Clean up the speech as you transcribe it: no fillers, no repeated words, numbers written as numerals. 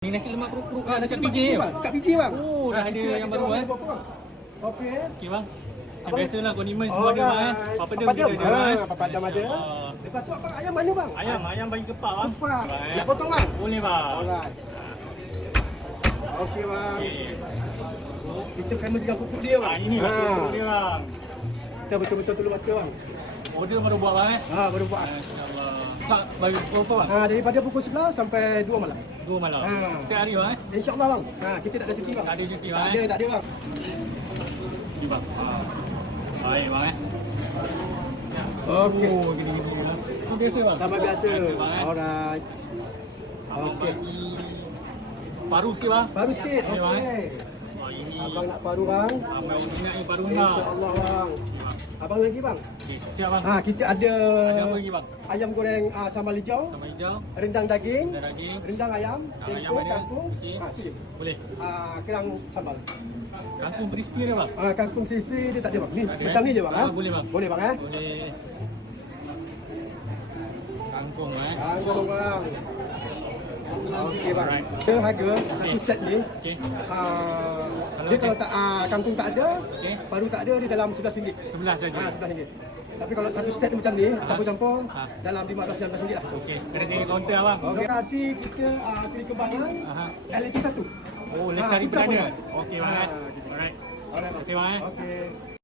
Ni nasi lemak kerupuk Nasi dekat lemak PJ kerupuk, je. bang. Dekat PJ bang. Oh, dah ada yang baru Okey. Okey bang. Macam Abang- biasalah kondimen semua ada bang. Papadum kita ada bang. Papadum ada. Ah. Lepas tu abang ayam mana bang? Ayam bagi kepak bang. Kepak. Bang, Nak potong bang? Boleh bang. Alright. Okey bang. Okey. Kita famous dengan kuku dia bang. Ini lah kerupuk dia bang. Kita betul-betul tolong baca bang. Order baru buat bang Baru buat. InsyaAllah. Tak bagi berapa bang? Daripada pukul 11 sampai 2 malam. 2 malam. Setiap hari bang InsyaAllah bang. Kita tak ada cuti bang. Tak ada cuti bang Tak ada bang. Ni bang. Baik bang Okey. Oh, gini-gini lah. Itu biasa bang? Sama biasa. bang Alright. Abang Okey. bagi paru sikit bang. Baru sikit. Okey, bang. Okey. Wah, ini Abang nak paru bang. abang original ni paru nak. InsyaAllah bang. Abang lagi bang. Okey, siap bang. Kita ada Ada apa lagi bang? ayam goreng sambal hijau, Sambal hijau, rendang daging, ada daging, rendang ayam, ayam tempoh, ada. kangkung, Okey. tiga. Boleh. Kerang sambal. Kangkung crispy dia bang. Kangkung crispy dia tak ada bang. Ni Tak ada, macam ni je bang. boleh bang. Boleh bang Boleh. Kangkung Kangkung bang. Okey bang. Alright. Dia harga satu set ni. Okey. Dia kalau tak kangkung tak ada, Okey. paru tak ada, dia dalam RM11. Sebelah saja. RM11. Tapi kalau satu set macam ni, campur-campur, Ah. dalam RM15-19 lah. Okey, kena tengok kaunter abang. Okey, kasih kita Seri Kembangan Aha. LNT 1. Oh, Lestari kita Perdana. boleh. Okey bang. Gitu. Alright. Alright, Terima kasih bang Okey.